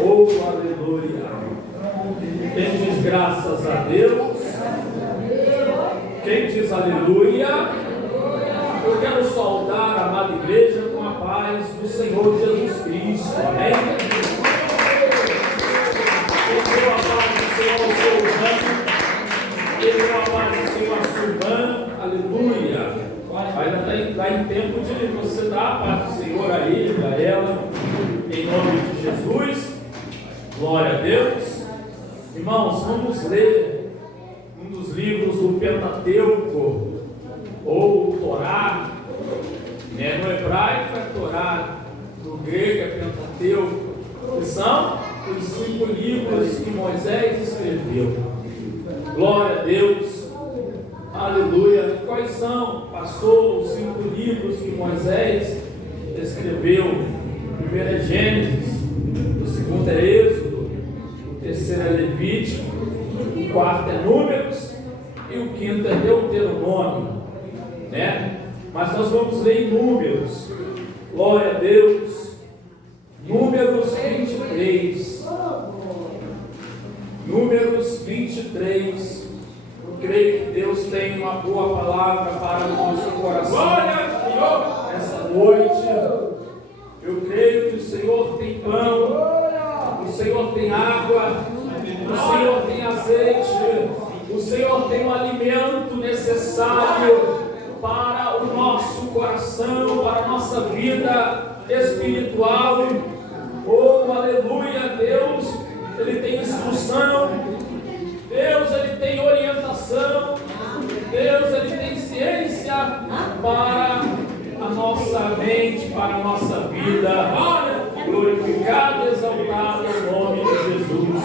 Oh, aleluia. Quem diz graças a Deus? Quem diz aleluia? Eu quero saudar a amada igreja com a paz do Senhor Jesus Cristo. Amém? Quem deu a paz do Senhor ao seu irmão? Quem deu a paz do Senhor à sua irmã? Aleluia. Ainda está em tempo de você dar a paz do Senhor a ele, a ela, em nome de Jesus. Glória a Deus. Irmãos, vamos ler um dos livros do Pentateuco, ou Torá, né? No hebraico é Torá, no grego é Pentateuco, que são os 5 livros que Moisés escreveu. Glória a Deus. Aleluia. Quais são, pastor, os 5 livros que Moisés escreveu? O primeiro é Gênesis, o segundo é Êxodo, o terceiro é Levítico, o quarto é Números e o quinto é Deuteronômio, né? Mas nós vamos ler em Números. Glória a Deus. Números 23. Números 23. Creio que Deus tem uma boa palavra para o nosso coração. Glória, Senhor! Essa noite, eu creio que o Senhor tem pão, o Senhor tem água, o Senhor tem azeite, o Senhor tem o alimento necessário para o nosso coração, para a nossa vida espiritual. Oh, aleluia! Deus, Ele tem instrução. Deus, Ele tem orientação. Deus, Ele tem ciência para a nossa mente, para a nossa vida. Olha, glorificado e exaltado o nome de Jesus.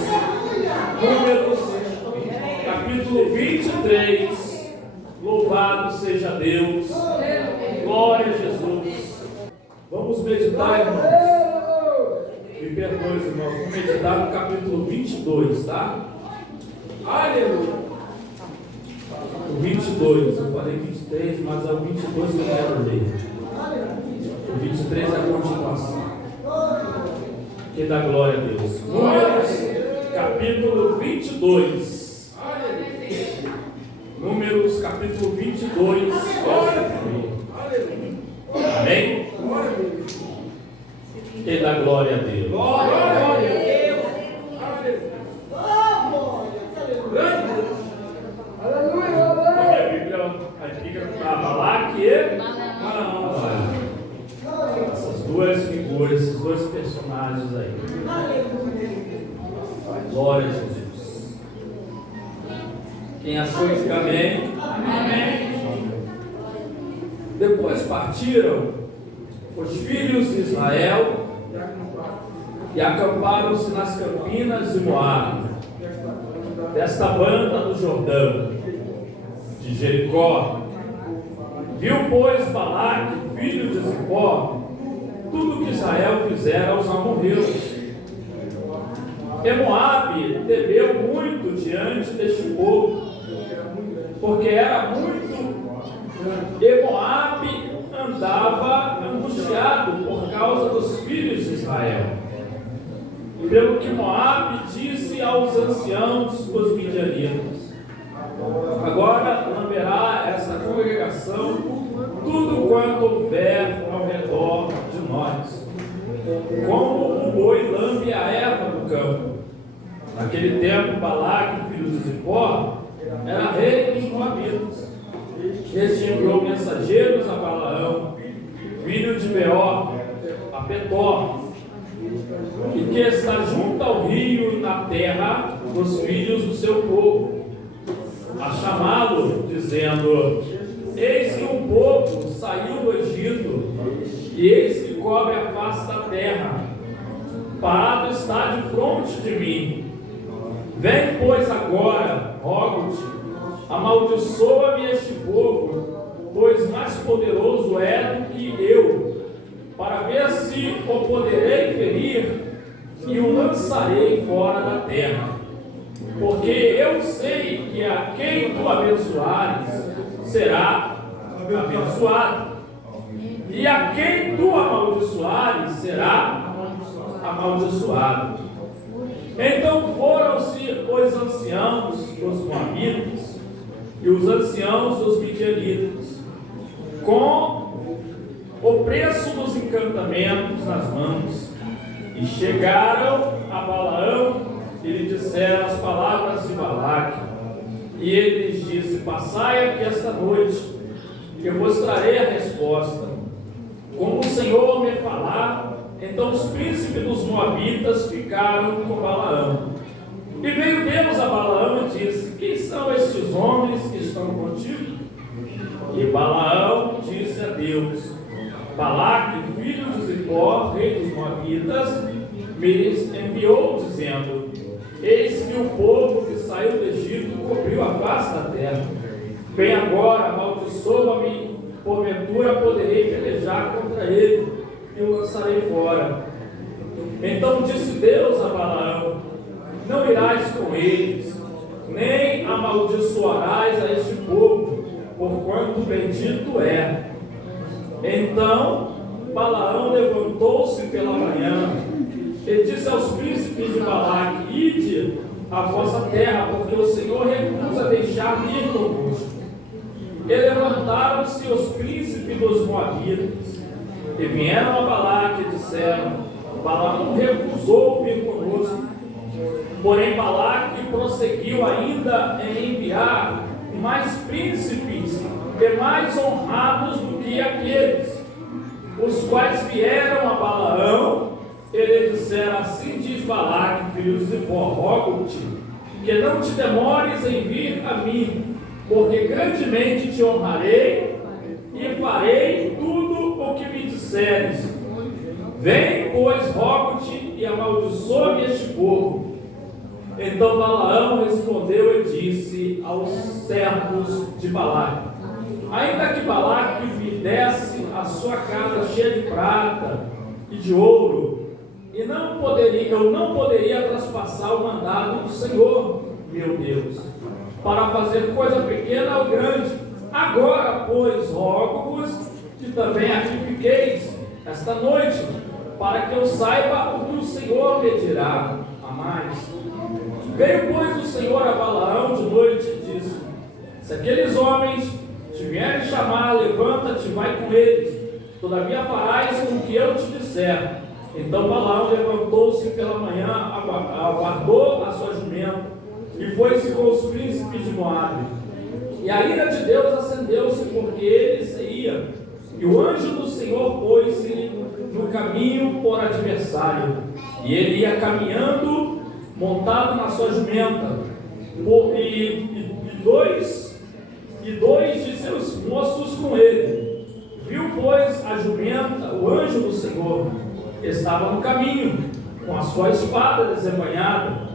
Números, capítulo 23. Louvado seja Deus. Glória a Jesus. Vamos meditar, irmãos. Me perdoe, irmãos. Vamos meditar no capítulo 22, tá? Aleluia. O 22, eu falei 23, mas é o 22 que eu quero ler. O 23 é a continuação. Que dá glória a Deus. Números, capítulo 22. Números, capítulo 22. Amém? Que dá glória a Deus. Glória a Deus. A Bíblia está Balaque e Balaão. Essas duas figuras, esses dois personagens aí. Glória a Jesus. Quem achou, diga amém. Amém. Depois partiram os filhos de Israel e acamparam-se nas campinas de Moabe, desta banda do Jordão, de Jericó. Viu, pois, Balaque, filho de Zippor, tudo que Israel fizera aos amorreus. E Moabe temeu muito diante deste povo, porque era muito, e Moabe andava angustiado por causa dos filhos de Israel. Pelo que Moabe disse aos anciãos dos midianitas: agora lamberá essa congregação tudo quanto houver ao redor de nós, como o boi lambe a erva do campo. Naquele tempo, Balaque, filho de Zippor, era rei dos Moabitas. Este enviou mensageiros a Balaão, filho de Beor, a Petor, e que está junto ao rio, na terra dos filhos do seu povo, a chamá-lo, dizendo: eis que um povo saiu do Egito, e eis que cobre a face da terra, parado está defronte de mim. Vem, pois, agora, rogo-te, amaldiçoa-me este povo, pois mais poderoso é do que eu, para ver se o poderei ferir e o lançarei fora da terra. Porque eu sei que a quem tu abençoares será abençoado, e a quem tu amaldiçoares será amaldiçoado. Então foram-se os anciãos dos Moabitas e os anciãos dos Midianitas, com o preço dos encantamentos nas mãos, e chegaram a Balaão e lhe disseram as palavras de Balaque. E ele lhes disse: passai aqui esta noite, que eu vos trarei a resposta. Como o Senhor me falar. Então os príncipes dos Moabitas ficaram com Balaão. E veio Deus a Balaão e disse: quem são estes homens que estão contigo? E Balaão disse a Deus: Balaque, filho de Zippor, rei dos Moabitas, me enviou dizendo: eis que o povo que saiu do Egito cobriu a face da terra. Vem agora, amaldiçoa-me, porventura poderei pelejar contra ele e o lançarei fora. Então disse Deus a Balaão: não irás com eles, nem amaldiçoarás a este povo, porquanto bendito é. Então Balaão levantou-se pela manhã e disse aos príncipes de Balaque: ide à vossa terra, porque o Senhor recusa deixar-me ir convosco. E levantaram-se os príncipes dos Moabitas e vieram a Balaque e disseram: Balaão recusou vir conosco. Porém Balaque prosseguiu ainda em enviar mais príncipes e mais honrados do que aqueles, os quais vieram a Balaão e lhe disseram: assim diz Balaque, filho de Zippor, rogo-te que não te demores em vir a mim, porque grandemente te honrarei e farei tudo o que me disseres. Vem, pois, rogo-te e amaldiçoa-me este povo. Então Balaão respondeu e disse aos servos de Balaque: ainda que Balaque me desse a sua casa cheia de prata e de ouro, eu não poderia traspassar o mandado do Senhor, meu Deus, para fazer coisa pequena ou grande. Agora, pois, rogo-vos que também aqui fiqueis esta noite, para que eu saiba o que o Senhor me dirá a mais. Veio, pois, o Senhor a Balaão de noite e disse: se aqueles homens te vierem chamar, levanta-te e vai com eles, todavia farás com o que eu te disser. Então Balaão levantou-se pela manhã, aguardou a sua jumenta e foi-se com os príncipes de Moabe. E a ira de Deus acendeu-se, porque ele se ia, e o anjo do Senhor pôs-se no caminho por adversário, e ele ia caminhando montado na sua jumenta, e dois de seus moços com ele. Viu, pois, a jumenta, o anjo do Senhor estava no caminho, com a sua espada desembainhada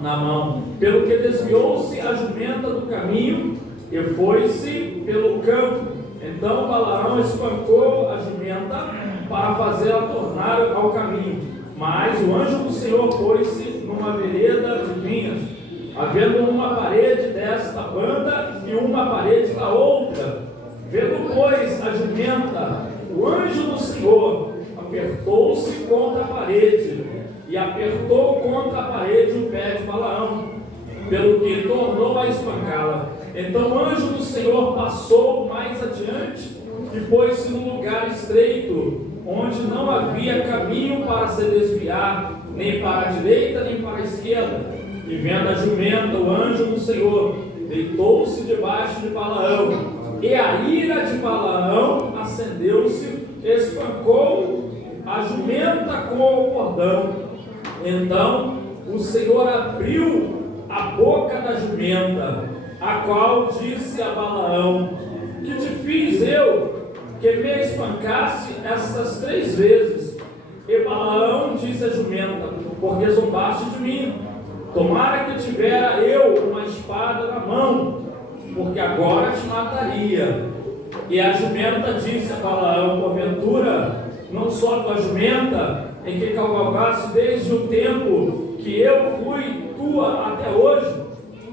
na mão, pelo que desviou-se a jumenta do caminho e foi-se pelo campo. Então Balaão espancou a jumenta para fazê-la tornar ao caminho, mas o anjo do Senhor pôs-se numa vereda de vinhas, havendo uma parede desta banda e uma parede da outra. Vendo, pois, a jumenta, o anjo do Senhor apertou-se contra a parede, e apertou contra a parede o pé de Balaão, pelo que tornou a espancá-la. Então o anjo do Senhor passou mais adiante e pôs-se num lugar estreito, onde não havia caminho para se desviar, nem para a direita, nem para a esquerda. E vendo a jumenta, o anjo do Senhor deitou-se debaixo de Balaão, e a ira de Balaão acendeu-se, espancou a jumenta com o cordão. Então o Senhor abriu a boca da jumenta, a qual disse a Balaão: que te fiz eu, que me espancasse estas 3 vezes? E Balaão disse a jumenta: porque zombaste de mim, tomara que tivera eu uma espada na mão, porque agora te mataria. E a jumenta disse a Balaão: porventura não sou a tua jumenta, em que cavalgaste desde o tempo que eu fui tua até hoje?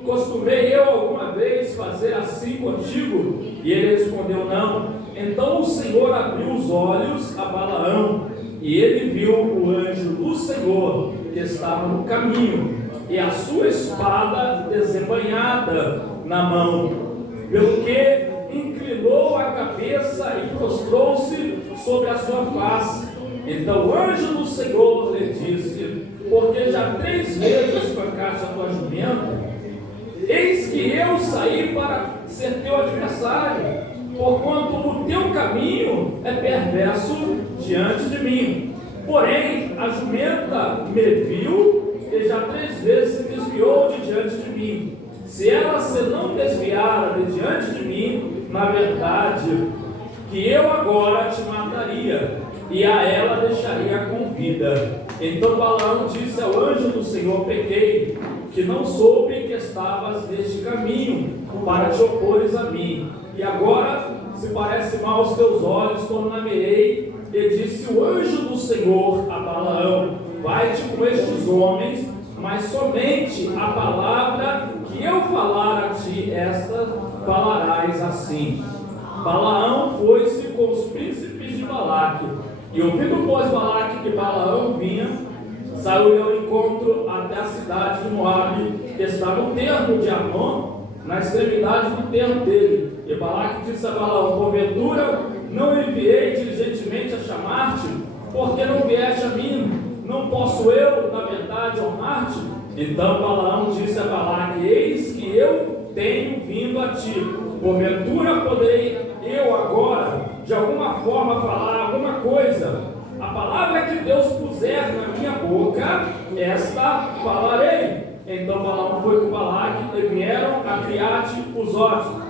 Costumei eu alguma vez fazer assim contigo? E ele respondeu: não. Então o Senhor abriu os olhos a Balaão, e ele viu o anjo do Senhor, que que estava no caminho, e a sua espada desembainhada na mão, pelo que inclinou a cabeça e prostrou-se sobre a sua face. Então o anjo do Senhor lhe disse: porque já 3 vezes espancaste a tua jumenta, eis que eu saí para ser teu adversário, porquanto o teu caminho é perverso diante de mim. Porém, a jumenta me viu e já 3 vezes se desviou de diante de mim. Se ela se não desviara de diante de mim, na verdade, que eu agora te mataria, e a ela deixaria com vida. Então Balaão disse ao anjo do Senhor: pequei, que não soube que estavas neste caminho, para te opores a mim. E agora, se parece mal aos teus olhos, tornar-me-ei. E disse o anjo do Senhor a Balaão: vai-te com estes homens, mas somente a palavra que eu falar a ti, esta falarás assim. Balaão foi-se com os príncipes de Balaque, e ouvindo pois Balaque que Balaão vinha, saiu ao encontro até a cidade de Moabe, que está no termo de Arnon, na extremidade do termo dele. E Balaque disse a Balaão: porventura não enviei diligentemente a chamar-te, porque não vieste a mim? Não posso eu, na verdade, honrar-te? Então Balaão disse a Balaque: eis que eu tenho vindo a ti. Porventura poderei eu agora, de alguma forma, falar alguma coisa? A palavra que Deus puser na minha boca, esta falarei. Então Balaão foi com Balaque, e vieram a Criate Uzote.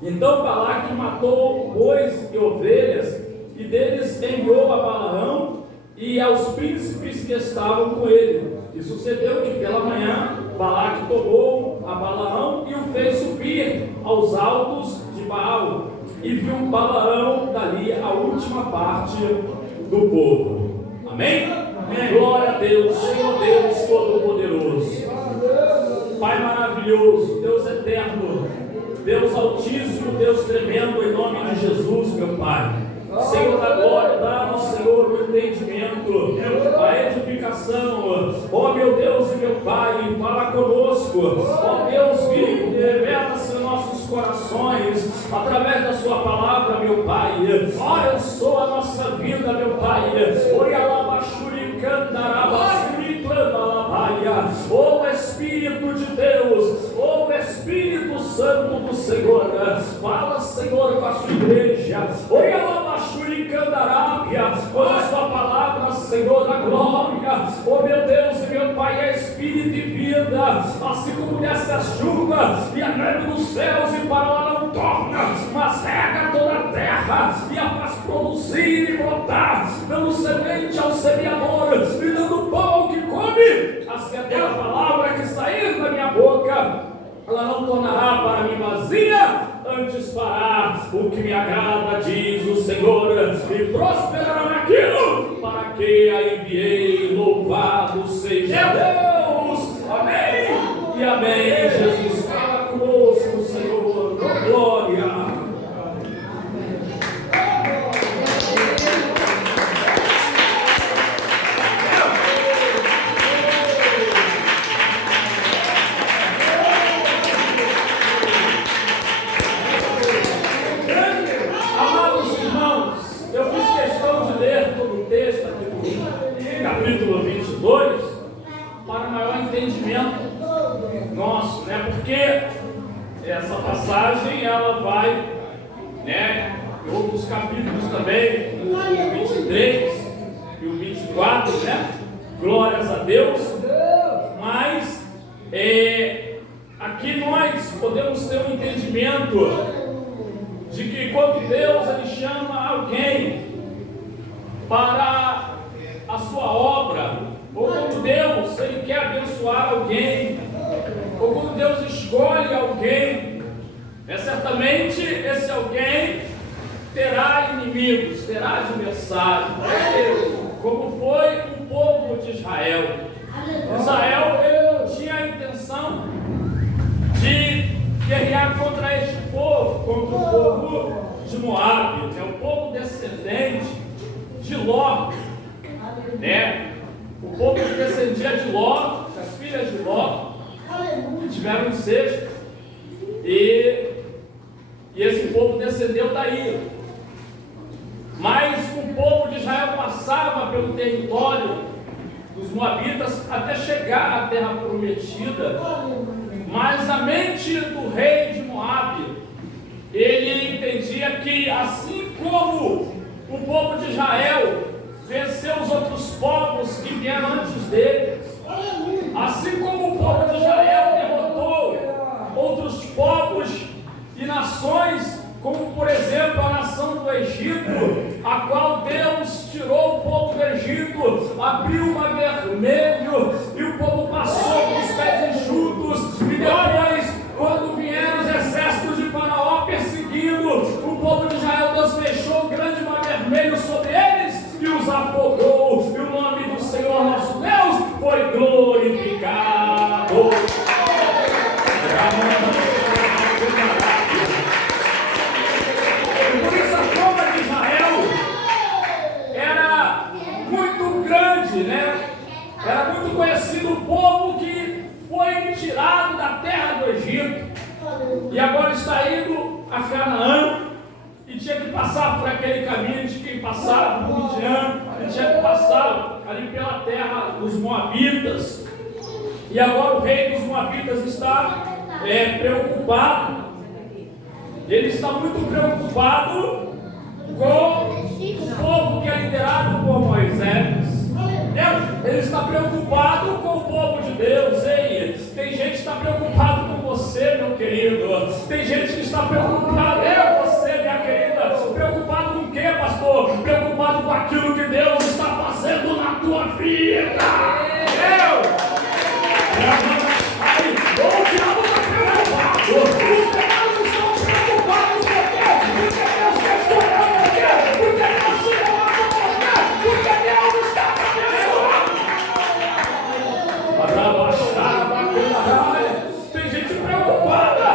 Então Balaque matou bois e ovelhas, e deles enviou a Balaão e aos príncipes que estavam com ele. E sucedeu que pela manhã Balaque tomou a Balaão e o fez subir aos altos de Baal, e viu Balaão dali a última parte do povo. Amém? Amém. Glória a Deus, Senhor Deus Todo-Poderoso, Pai maravilhoso, Deus eterno, Deus altíssimo, Deus tremendo, em nome de Jesus, meu Pai. Senhor da glória, dá-nos, Senhor, o entendimento, a edificação. Ó meu Deus e meu Pai, fala conosco. Ó Deus vivo, revela-se em nossos corações, através da sua palavra, meu Pai. Ó, eu sou a nossa vida, meu Pai. Ó Espírito de Deus, ó Espírito Santo do Senhor, fala, Senhor, com a sua igreja. Pois a sua palavra, Senhor, da glória, ó meu Deus e meu Pai, é Espírito e vida, assim como desce a chuva e a neve dos céus e para lá não torna, mas rega toda a terra e a faz produzir e brotar, dando semente ao semeador e dando pão ao que come. Assim aquela palavra que sair da minha boca, ela não tornará para mim vazia, antes fará o que me agrada, diz o Senhor, e prosperará naquilo para que a enviei. Louvado seja Deus. Amém e amém. Jesus, fala conosco, Senhor, com glória. Capítulo 22, para maior entendimento nosso, né? Porque essa passagem ela vai, né, em outros capítulos também, o 23 e o 24, né? Glórias a Deus. Mas aqui nós podemos ter um entendimento de que quando Deus ele chama alguém para a sua obra, ou quando Deus ele quer abençoar alguém, ou quando Deus escolhe alguém, certamente esse alguém terá inimigos, terá adversários, como foi o povo de Israel. Israel tinha a intenção de guerrear contra este povo, contra o povo de Moabe, que é o povo descendente de Ló, né? o povo que descendia de Ló, as filhas de Ló, que tiveram incesto, e esse povo descendeu daí. Mas o povo de Israel passava pelo território dos Moabitas até chegar à terra prometida. Mas a mente do rei de Moabe, ele entendia que assim como o povo de Israel venceu os outros povos que vieram antes deles, assim como o povo de Israel derrotou outros povos e nações, como por exemplo a nação do Egito, a qual Deus tirou o povo do Egito, abriu o mar vermelho e o povo passou com os pés enxutos, e depois, quando vieram os exércitos de Faraó perseguindo o povo de Israel, Deus fechou o grande mar vermelho sobre eles e os afogou, e o nome do Senhor nosso Deus foi glorificado. Por isso a fama de Israel era muito grande, né? Era muito conhecido o povo que foi tirado da terra do Egito e agora está indo a Canaã, e tinha que passar por aquele caminho de quem passava por Midian, e tinha que passar ali pela terra dos Moabitas. E agora o rei dos Moabitas está preocupado. Ele está muito preocupado com o povo que é liderado por Moisés. Ele está preocupado com o povo de Deus. Ei, tem gente que está preocupado com você, meu querido. Tem gente que está preocupado, você, minha querida. Preocupado com o que, pastor? Preocupado com aquilo que Deus está fazendo na tua vida. O diabo está preocupado. Os pecados estão preocupados com Deus. Porque Deus está escolhendo Deus. Porque Deus te levanta por Deus. Porque Deus está abençoando. Tem gente preocupada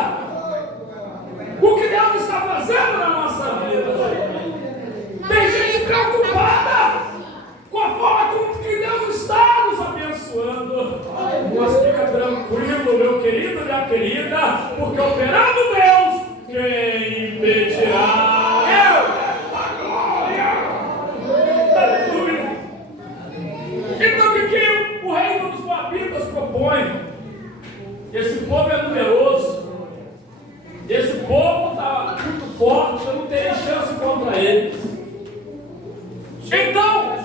com o que Deus está fazendo na nossa vida. Tem gente preocupada com a forma como que Deus está nos abençoando. Mas fica tranquilo, meu querido e minha querida, porque operando Deus, quem impedirá? A glória! Aleluia! Então o que o reino dos Moabitas propõe? Esse povo é numeroso, esse povo está muito forte, eu não tenho chance contra eles. Então,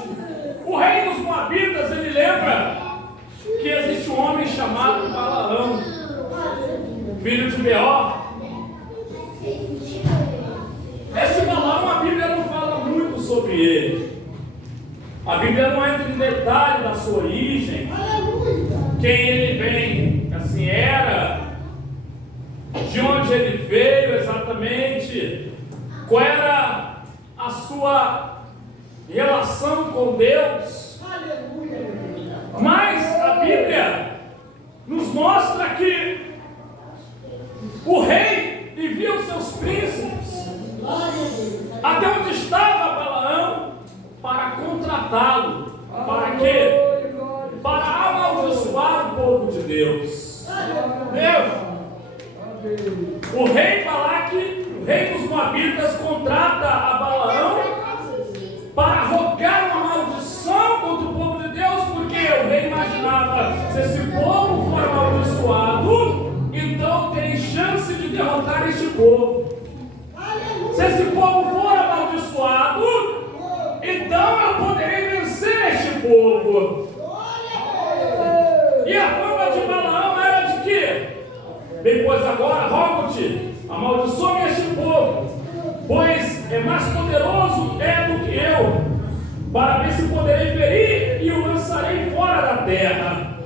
o rei dos Moabitas, ele lembra que existe um homem chamado Balaão, filho de Beor. Esse Balaão, a Bíblia não fala muito sobre ele. A Bíblia não entra em detalhe da sua origem, quem ele vem, assim era, de onde ele veio exatamente, qual era a sua relação com Deus. Mas a Bíblia nos mostra que o rei envia os seus príncipes até onde estava Balaão para contratá-lo. Para quê? Para amaldiçoar o povo de Deus. O rei Balaque, o rei dos Moabitas, contrata a Balaão para rogar uma maldição contra o povo de Deus, porque o rei imaginava: se esse povo for amaldiçoado, então tem chance de derrotar este povo. Se esse povo for amaldiçoado, então eu poderei vencer este povo. E a fama de Balaão era de quê? Bem, pois agora rogo-te, amaldiçoe este povo, pois é mais poderoso do que eu, para ver se poderei ferir e o lançarei fora da terra.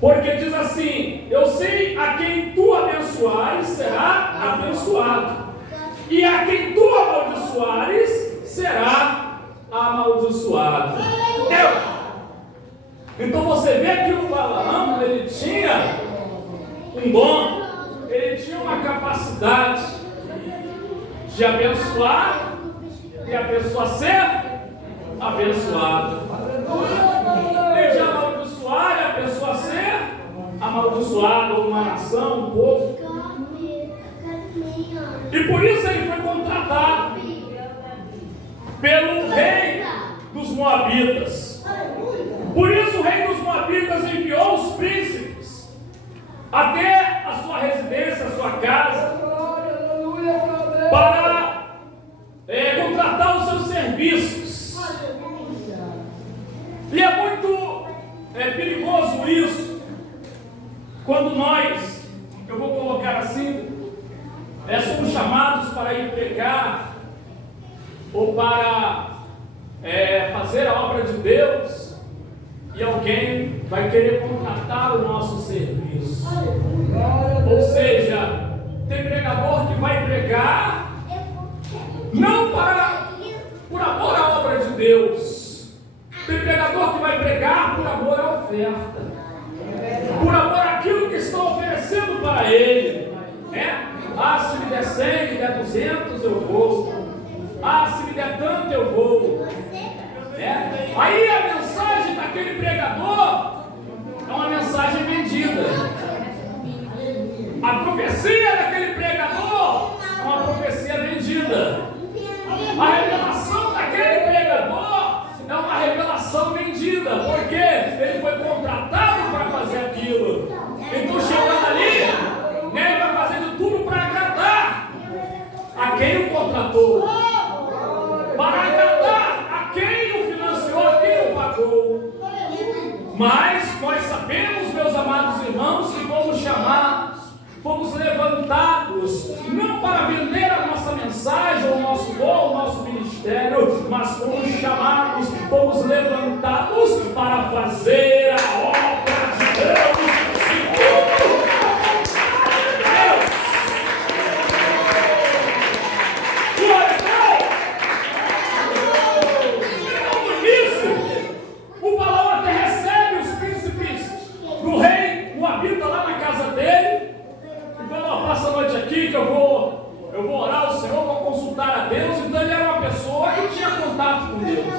Porque diz assim: eu sei a quem tu abençoares será abençoado, e a quem tu amaldiçoares será amaldiçoado. Então você vê que o Balaão, ele tinha um dom, ele tinha uma capacidade de abençoar e a pessoa ser abençoada. E de amaldiçoar é a pessoa ser amaldiçoada, ou uma nação, um povo. E por isso ele foi contratado pelo rei dos Moabitas. Por isso o rei dos Moabitas enviou os príncipes até a sua residência, a sua casa, para contratar os seus serviços. E é muito perigoso isso, quando nós, eu vou colocar assim, somos chamados para ir pregar, ou para fazer a obra de Deus, e alguém vai querer contratar o nosso serviço. Ou seja, tem pregador que vai pregar não por amor à obra de Deus. Tem pregador que vai pregar por amor à oferta, por amor àquilo que estão oferecendo para ele. Se me der 100, me der 200, eu vou. Se me der tanto, eu vou. Aí a mensagem daquele pregador é uma mensagem vendida. A profecia daquele pregador é uma profecia vendida. A revelação daquele pregador é uma revelação vendida, porque ele foi contratado para fazer aquilo. Então, chegando ali, ele vai fazendo tudo para agradar a quem o contratou, para agradar a quem o financiou, a quem o pagou. Mas nós sabemos, meus amados irmãos, que fomos chamados, fomos levantados, não para vender a nossa mensagem, ou o nosso dom, o nosso ministério, mas fomos chamados, fomos levantados para fazer a obra de Deus. Passa a noite aqui que eu vou orar ao Senhor, vou consultar a Deus. Então ele era uma pessoa que tinha contato com Deus.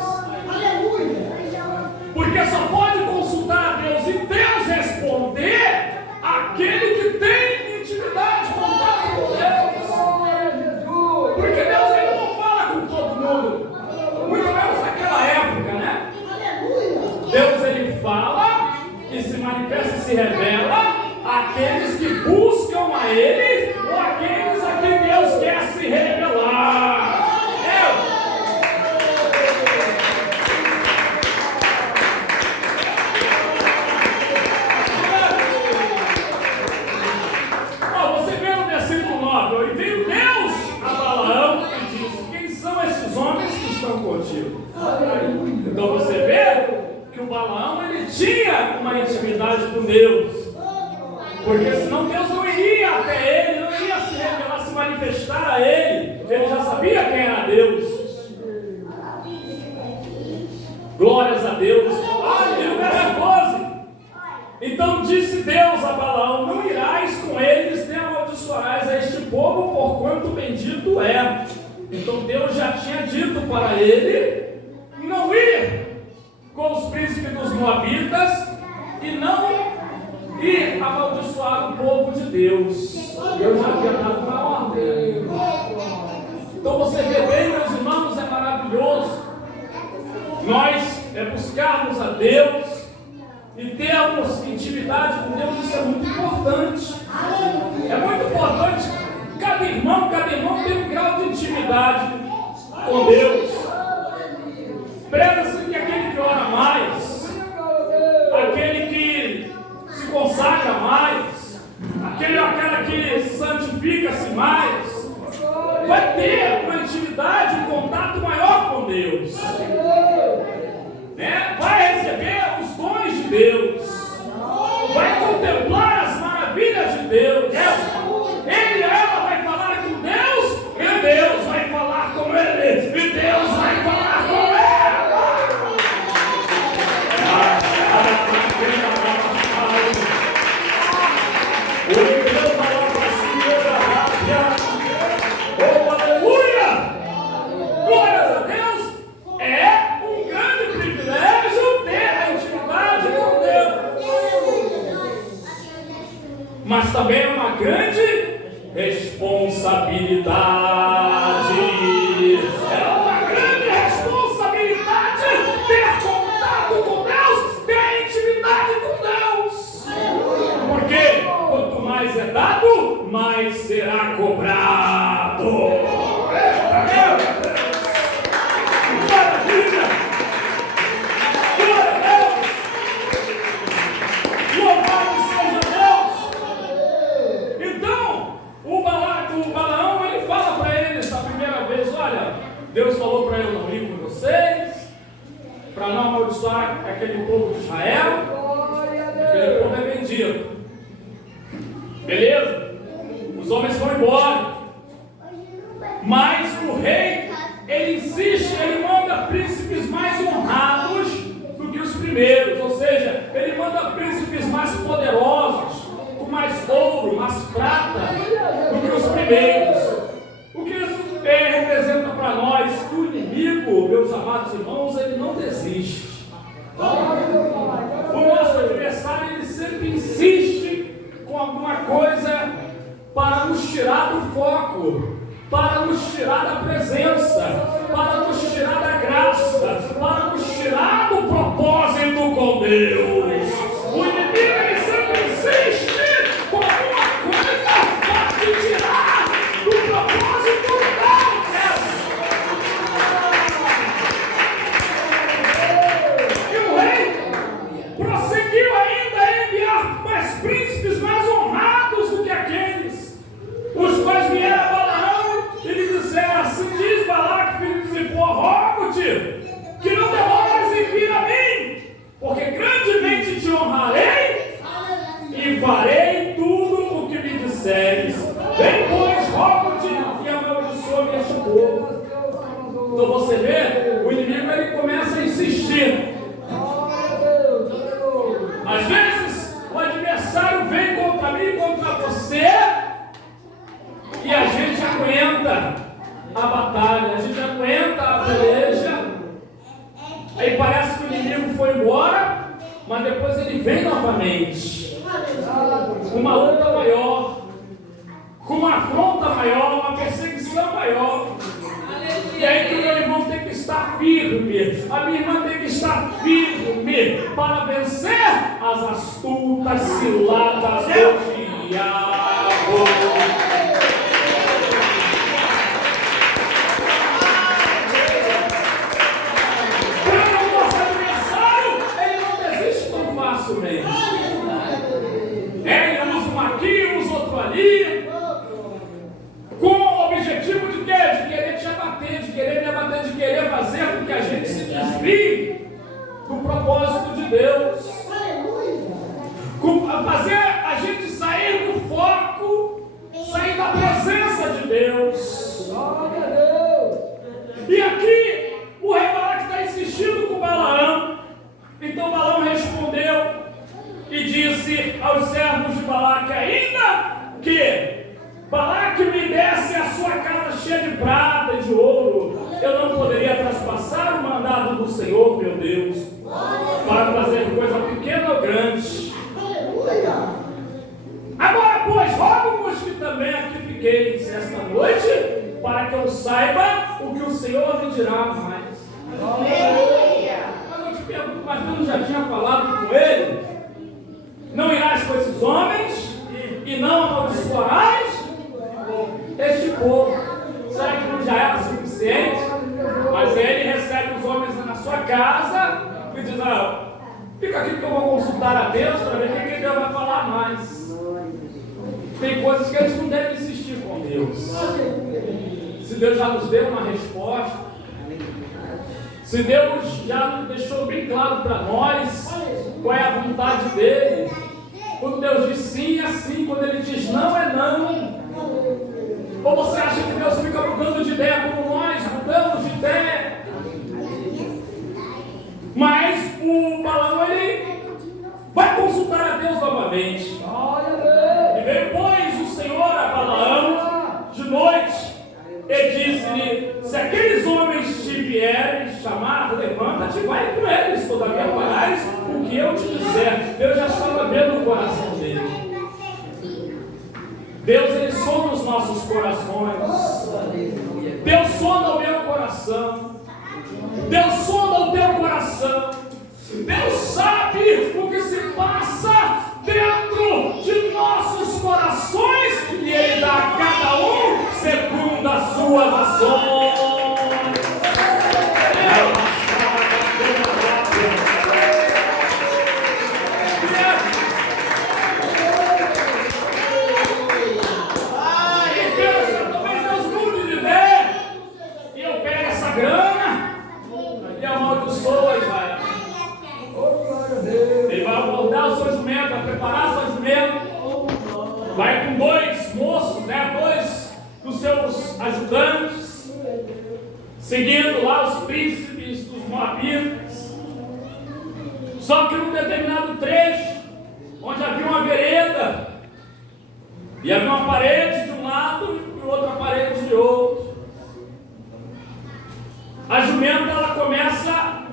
Porque só pode consultar a Deus e Deus responder aquele que tem intimidade, contato com Deus. Porque Deus ele não fala com todo mundo, muito menos naquela época, né? Deus ele fala e se manifesta e se revela àqueles que buscam a Ele, ou aqueles a quem Deus quer se revelar. Você vê no versículo 9, e veio Deus a Balaão e disse: quem são estes homens que estão contigo? Então você vê que o Balaão ele tinha uma intimidade com Deus. Porque senão Deus não iria até ele, não iria se revelar, se manifestar a ele. Ele já sabia quem era Deus. Glórias a Deus. E no verso 12. Então disse Deus a Balaão: não irás com eles, nem amaldiçoarás a este povo, porquanto bendito é. Então Deus já tinha dito para ele não ir com os príncipes dos Moabitas e não e amaldiçoar o povo de Deus. Eu já havia dado uma ordem. Então você vê bem, meus irmãos, é maravilhoso nós buscarmos a Deus e termos intimidade com Deus. Isso é muito importante. É muito importante. Cada irmão tem um grau de intimidade com Deus. Preza-se que aquele que ora mais, aquele que se consagra mais, aquela que santifica-se mais, vai ter uma intimidade, um contato maior com Deus, vai receber os dons de Deus, vai contemplar as maravilhas de Deus. Ele e ela vai falar com Deus, e Deus vai falar com ele, e Deus vai falar com ela. Oh, aleluia! Glórias a Deus! É um grande privilégio também é uma grande responsabilidade. É uma grande responsabilidade ter contato com Deus, ter intimidade com Deus. Porque quanto mais é dado, mais será cobrado. Maravilha! Glória a Deus! Louvado seja Deus! Então, o Balaão, ele fala para eles a primeira vez: olha, Deus falou para eu não ir com vocês, para não amaldiçoar aquele povo de Israel. Aquele povo é bendito. Beleza? Os homens vão embora. Mas o rei, ele insiste, ele manda príncipes mais honrados do que os primeiros. Ou seja, ele manda príncipes mais poderosos, com mais ouro, mais prata do que os primeiros. O que isso representa para nós? Que o inimigo, meus amados irmãos, ele não desiste. O nosso adversário, ele sempre insiste com alguma coisa para nos tirar do foco, para nos tirar da presença, para nos tirar da graça, para nos tirar do propósito com Deus. O inimigo, ele sempre insiste com alguma coisa para te tirar do propósito com Deus. E o rei prosseguiu ainda a enviar mais príncipes mais honrados do que aqueles, os quais vieram a Balaão e lhe disseram: assim diz Balaque, filho de Zippor, rogo-te que não demores em vir a mim, porque grandemente te honrarei e farei tudo o que me disseres. Vem, pois, rogo-te e amaldiçoa-me este povo. Então você vê, o inimigo, ele começa a insistir. Às vezes, o adversário vem contra mim, contra você, e a gente aguenta a batalha, a gente aguenta a peleja. Aí parece que o inimigo foi embora, mas depois ele vem novamente. Uma luta maior, com uma afronta maior, uma perseguição maior. E aí que o meu irmão tem que estar firme, a minha irmã tem que estar firme para vencer as astutas ciladas do diabo. Ele usa um aqui, usa outro ali, com o objetivo de quê? De querer te abater, de querer me abater, de querer fazer com que a gente se desvie do propósito de Deus, fazer a gente sair do foco, sair da presença de Deus. E aqui o rei Balaque está insistindo com Balaão. Então Balaão respondeu e disse aos servos de Balaque: ainda que Balaque me desse a sua casa cheia de prata e de ouro, eu não poderia traspassar o mandado do Senhor, meu Deus, para fazer coisa pequena ou grande. Agora, pois, rogo-vos que também aqui fiqueis esta noite, para que eu saiba o que o Senhor me dirá mais. Mas eu te pergunto, mas Deus já tinha falado com ele: não irás com esses homens e não amaldiçoarás este povo. Será que não já era suficiente? Mas ele recebe os homens na sua casa e diz: fica aqui que eu vou consultar a Deus para ver o que Deus vai falar mais. Tem coisas que a gente não deve insistir com Deus. Se Deus já nos deu uma resposta, se Deus já nos deixou bem claro para nós qual é a vontade dele, quando Deus diz sim, é sim, quando ele diz não, é não. Ou você acha que Deus fica mudando de ideia como nós mudamos de ideia? Mas o Balaão, ele vai consultar a Deus novamente. E veio, pois, o Senhor a Balaão de noite e disse-lhe: se aqueles homens te vierem chamar, levanta-te e vai com eles, todavia farás o que eu te disser. Eu já estava vendo o coração dele. Deus, Ele sonda os nossos corações. Deus sonda o meu coração. Deus sonda o teu coração. Deus sabe o que se passa dentro de nossos corações e Ele dá a cada um segundo as suas ações. Vai com dois moços, dois dos seus ajudantes, seguindo lá os príncipes dos Moabitas. Só que num determinado trecho, onde havia uma vereda, e havia uma parede de um lado e outra parede de outro, a jumenta ela começa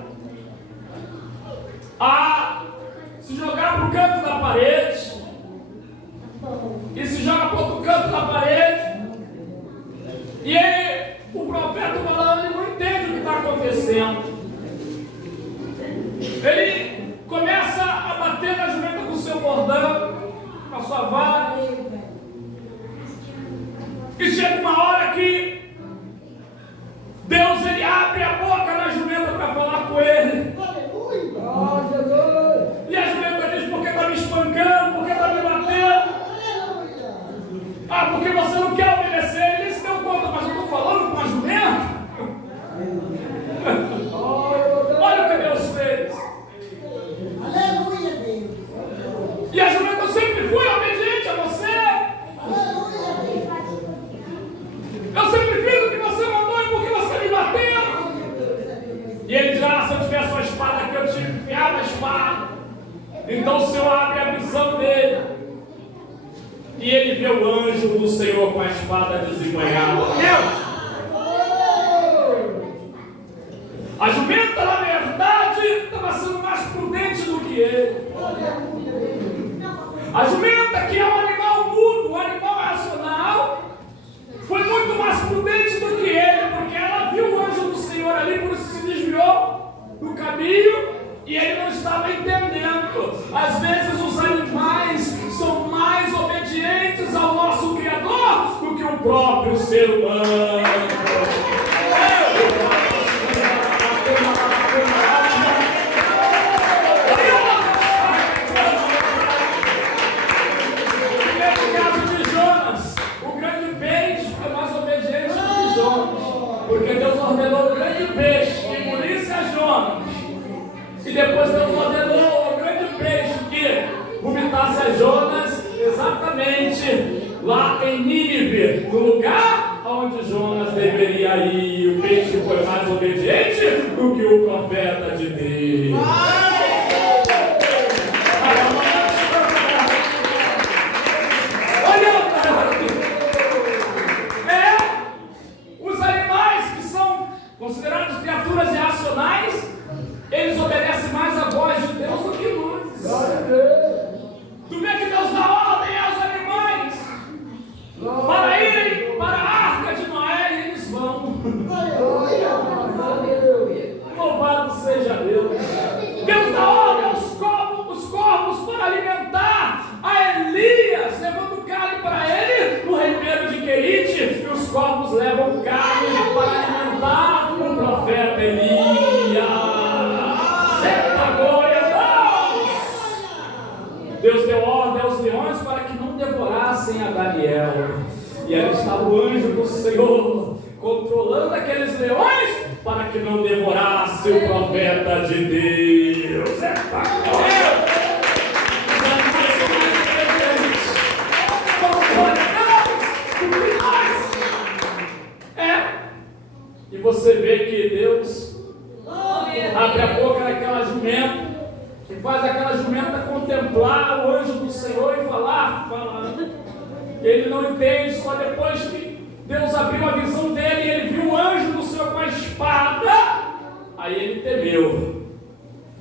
a se jogar para o canto da parede, e se joga para outro canto da parede, e aí o profeta Balaão não entende o que está acontecendo. Ele começa a bater na jumenta com o seu bordão, com a sua vara, e chega uma hora que Deus ele abre a boca na jumenta para falar com ele. E a jumenta diz: por que está me espancando? Por que está me batendo? Ah, porque você não quer obedecer. Ele se deu conta, mas eu estou falando com uma jumenta. Olha o que Deus fez. Aleluia, Deus. E a jumenta: eu sempre fui obediente a você. Aleluia, eu sempre fiz o que você mandou e porque você me bateu. E ele diz: ah, se eu tivesse uma espada aqui, eu tinha enfiado a espada. Então o Senhor abre a visão dele. E ele vê o anjo do Senhor com a espada desembanhada. A jumenta, na verdade, estava sendo mais prudente do que ele. A jumenta, que é um animal mudo, um animal racional, foi muito mais prudente do que ele, porque ela viu o anjo do Senhor ali, por isso se desviou do caminho e ele não estava entendendo. Às vezes os animais são mais obedientes ao nosso Criador do que o próprio ser humano. No caso de Jonas, o grande peixe foi mais obediente do que Jonas, porque Deus ordenou o grande peixe que engolisse a Jonas, e depois Deus ordenou o grande peixe que vomitasse a Jonas exatamente lá em Nínive, no lugar onde Jonas deveria ir. O peixe foi mais obediente do que o profeta de Deus. Os animais que são considerados criaturas irracionais, eles obedecem mais a voz de Deus do que nós. Tu vê que Deus dá ordem aos animais para irem para a arca de Noé e eles vão. Louvado seja Deus. Deus dá ordem aos corvos para alimentar a Elias, levando carne para ele no ribeiro de Querite, e os corvos levam carne para alimentar o profeta Elias. Certa glória a Deus! Deus deu ordem aos leões para que não devorassem a Daniel. E ali estava o anjo do Senhor, controlando aqueles leões para que não devorasse o profeta de Deus. Certa glória! Os animais são mais inteligentes. Glória a Deus! Do que nós. E você vê que Deus abre a boca daquela jumenta, e faz aquela jumenta contemplar o anjo do Senhor e falar. Ele não entende, só depois que Deus abriu a visão dele e ele viu o anjo do Senhor com a espada, aí ele temeu.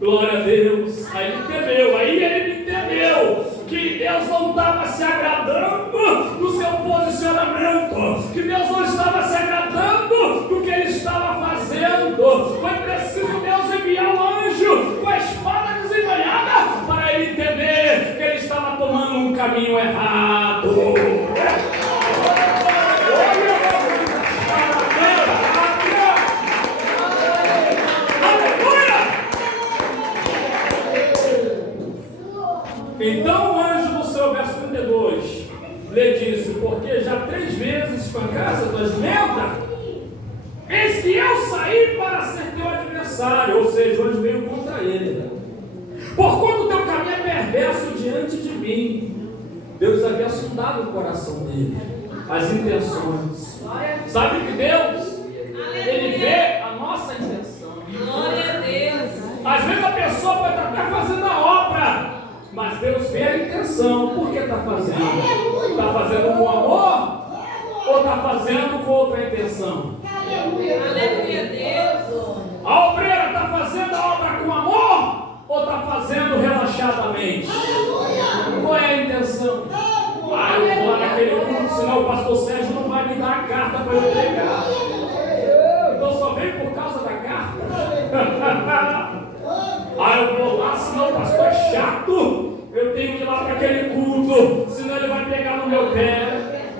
Glória a Deus. Aí ele temeu, aí ele entendeu que Deus não estava se agradando do seu um posicionamento, que Deus não estava se agradando do que ele estava fazendo. Foi preciso Deus enviar um anjo com a espada desembanhada para ele entender que ele estava tomando um caminho errado. Então o anjo no seu verso 32 lhe disse: porque já 3 vezes espancaste a tua jumenta, eis que eu saí para ser teu adversário. Ou seja, o anjo veio contra ele. Porquanto o teu caminho é perverso diante de mim. Deus havia sondado o coração dele, as intenções. Sabe que Deus, ele vê a nossa intenção. Glória a Deus. Às vezes a pessoa pode estar fazendo a obra, mas Deus vê a intenção. Por que está fazendo? Está fazendo com amor? Ou está fazendo com outra intenção? Aleluia, Deus. A obreira está fazendo a obra com amor? Ou está fazendo relaxadamente? Qual é a intenção? Ah, eu vou lá naquele culto, senão o pastor Sérgio não vai me dar a carta para eu entregar. Então só vem por causa da carta? Ah, eu vou lá, senão o pastor é chato. Eu tenho que ir lá para aquele culto, senão ele vai pegar no meu pé.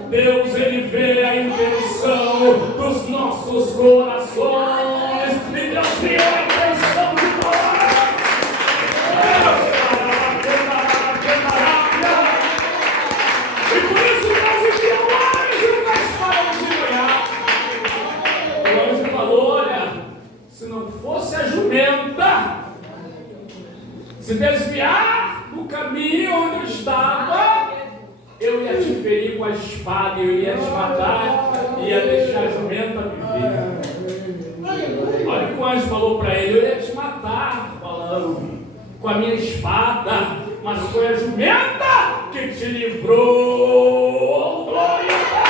Deus, ele vê a intenção dos nossos corações. E Deus vê a intenção de nós. E por isso Deus enviou o anjo na espada de ganhar. O anjo falou: olha, se não fosse a jumenta se desviar do caminho onde eu estava, eu ia te ferir com a espada, eu ia te matar, ia deixar a jumenta viver. Olha o que o anjo falou para ele: eu ia te matar, falando, com a minha espada, mas foi a jumenta que te livrou. Glória a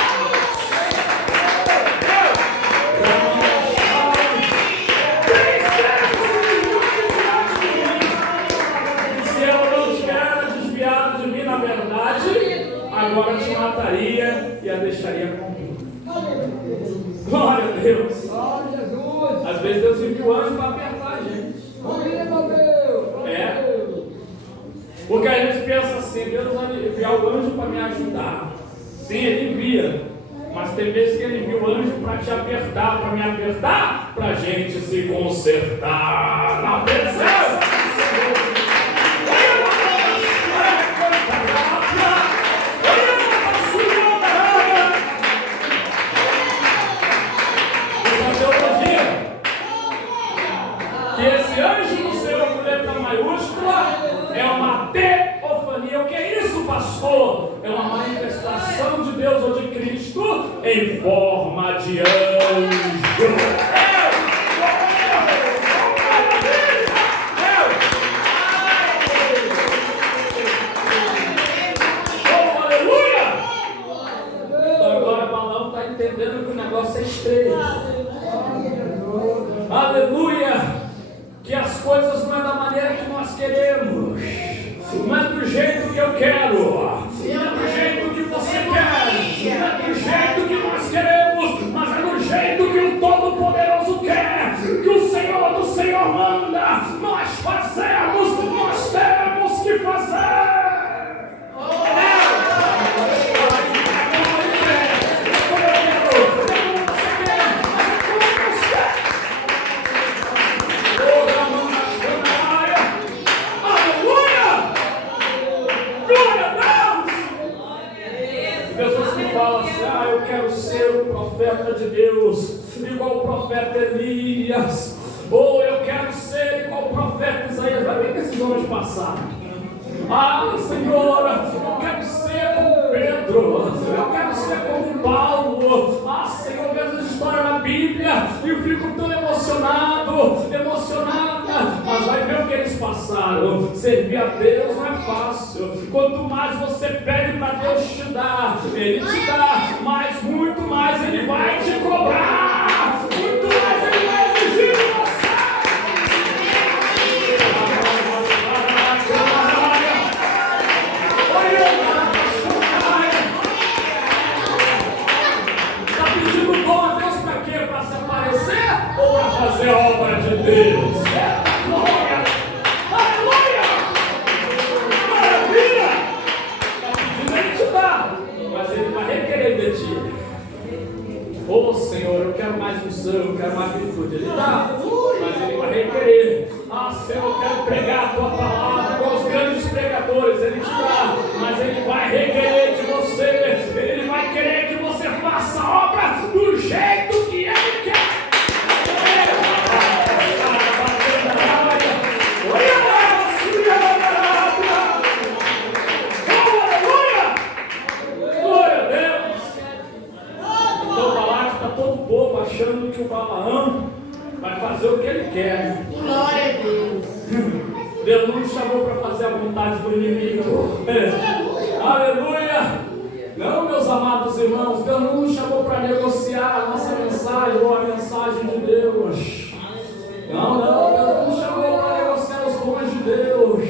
agora te mataria e a deixaria com glória a Deus. Às vezes Deus envia o anjo para apertar a gente. É. Porque a gente pensa assim: Deus vai enviar o anjo para me ajudar. Sim, ele envia. Mas tem vezes que ele envia o anjo para te apertar, para me apertar, para a gente se consertar na presença do Senhor. Esse anjo no seu com letra maiúscula é uma teofania. O que é isso, pastor? É uma manifestação de Deus ou de Cristo em forma de anjo. Oh, aleluia! Então agora Balaão está entendendo que o negócio é estreito. Aleluia! Que as coisas não é da maneira que nós queremos, não é do jeito que eu quero, não é do jeito que você quer, não é do jeito que nós queremos, mas é do jeito que o Todo-Poderoso quer, que o Senhor do Senhor manda. Nós fazemos, nós temos que fazer. Eu quero ser um profeta de Deus, igual o profeta Elias, ou eu quero ser igual o profeta Isaías. Vai ver que esses homens passaram. Ah, Senhora, eu quero ser como Pedro, eu quero ser como Paulo. Ah, Senhor, vejo essa história na Bíblia e eu fico tão emocionada, mas vai ver o que eles passaram. Servir a Deus não é fácil. Quanto mais você pede para Deus te dar, Ele te dá, mas muito mais Ele vai te cobrar, muito mais Ele vai exigir de você. eu quero uma atitude. Ele dá, mas ele vai requerer. Senhor, eu quero pregar a tua palavra com os grandes pregadores. Ele te dá, mas ele vai requerer de você. Ele vai querer que você faça a obra do jeito que ele quer. Achando que o Balaão vai fazer o que ele quer. Glória a Deus. Deus não nos chamou para fazer a vontade do inimigo. Aleluia! Não, meus amados irmãos, Deus não nos chamou para negociar a nossa mensagem ou a mensagem de Deus. Não, Deus não nos chamou para negociar os dons de Deus.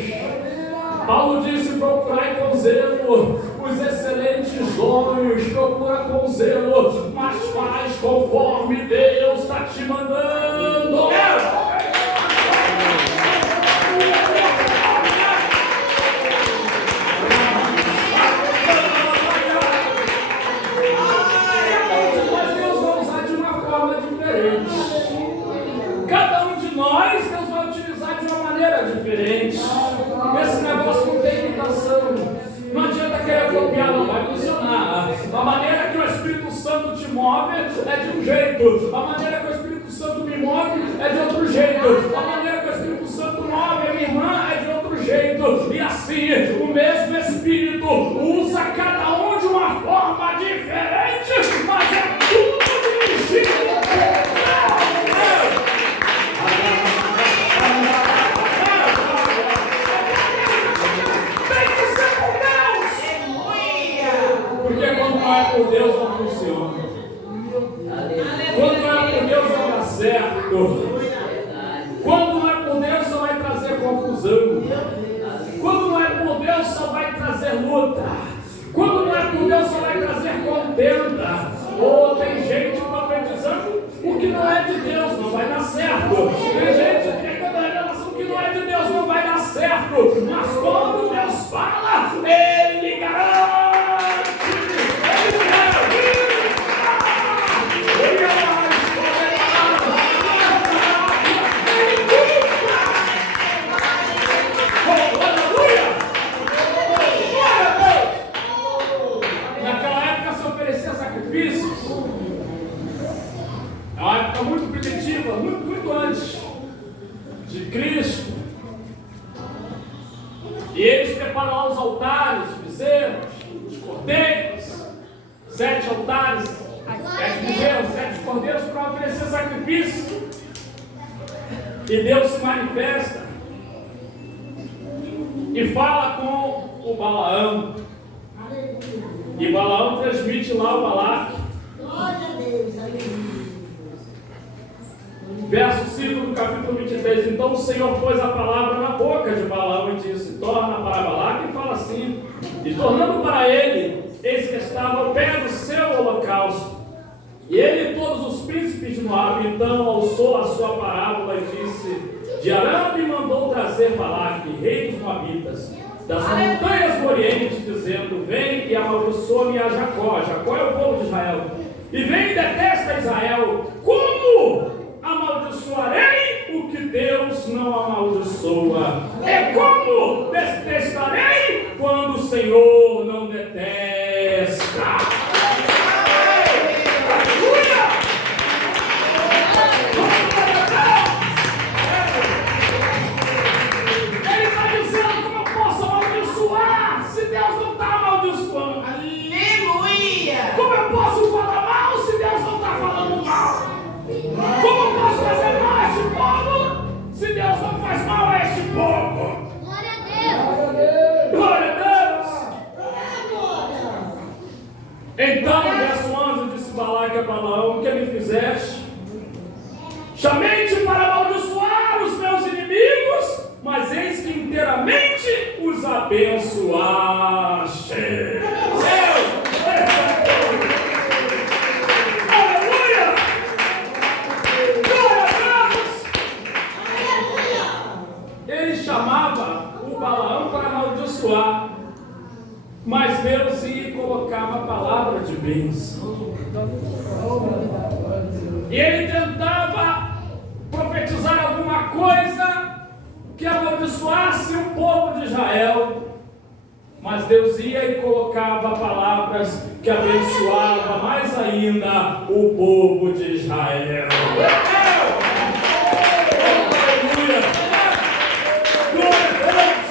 Paulo disse: procurai com zelo os excelentes dons, procura com zelo, mas faz conforme Deus está te mandando. Mas Deus vai usar de uma forma diferente. Cada um de nós, Deus vai utilizar de uma maneira diferente. Esse negócio não tem imitação. Não adianta querer copiar, não vai funcionar. A maneira que o Espírito Santo te move é de um jeito. A maneira que o Espírito Santo me move é de outro jeito. A maneira que o Espírito Santo move a minha irmã é de outro jeito. E assim, o mesmo Espírito usa cada um de uma forma diferente, mas é tudo dirigido. Porque quando não é por Deus não funciona. Quando não é por Deus não dá certo. Quando não é por Deus só vai trazer confusão. Quando não é por Deus só vai trazer luta. Quando não é por Deus só vai trazer contenda. Ou tem gente profetizando o que não é de Deus não vai dar certo. Tem gente pregando a revelação que não é de Deus não vai dar certo. Mas quando Deus fala, Ele garante. Naquela época se oferecia sacrifícios. É uma época muito primitiva, muito antes de Cristo. E eles preparam lá os altares, os bezerros, os cordeiros, 7 altares, 7 bezerros, 7 cordeiros para oferecer sacrifício. E Deus se manifesta e fala com o Balaão. E Balaão transmite lá o Balaque. Glória a Deus. Verso 5 do capítulo 23. Então o Senhor pôs a palavra na boca de Balaão e disse: torna para Balaque e fala assim. E tornando para ele, eis que estava ao pé do seu holocausto. E ele e todos os príncipes de Moabe então alçou a sua parábola e disse: de Aram me mandou trazer Balaque, rei dos Moabitas, das montanhas do Oriente, dizendo: vem e amaldiçoa-me a Jacó. Jacó é o povo de Israel. E vem e detesta Israel. Como amaldiçoarei o que Deus não amaldiçoa? É como detestarei quando o Senhor não detesta. Ele está dizendo: como eu posso amaldiçoar se Deus não está amaldiçoando? Aleluia. Como eu posso falar mal se Deus não está falando mal? Como eu posso fazer mal a este povo se Deus não faz mal a este povo? Glória a Deus. Glória a Deus! Então, no verso 11, disse Balaque a Balaão: o que me fizeste? Chamei-te para amaldiçoar os meus inimigos, mas eis que inteiramente os abençoaste. Aleluia! Glória a Deus! Ele chamava o Balaão para amaldiçoar. Mas Deus ia e colocava a palavra de bênção. E ele tentava profetizar alguma coisa que amaldiçoasse o povo de Israel. Mas Deus ia e colocava palavras que abençoava mais ainda o povo de Israel. Aleluia! Glória a Deus!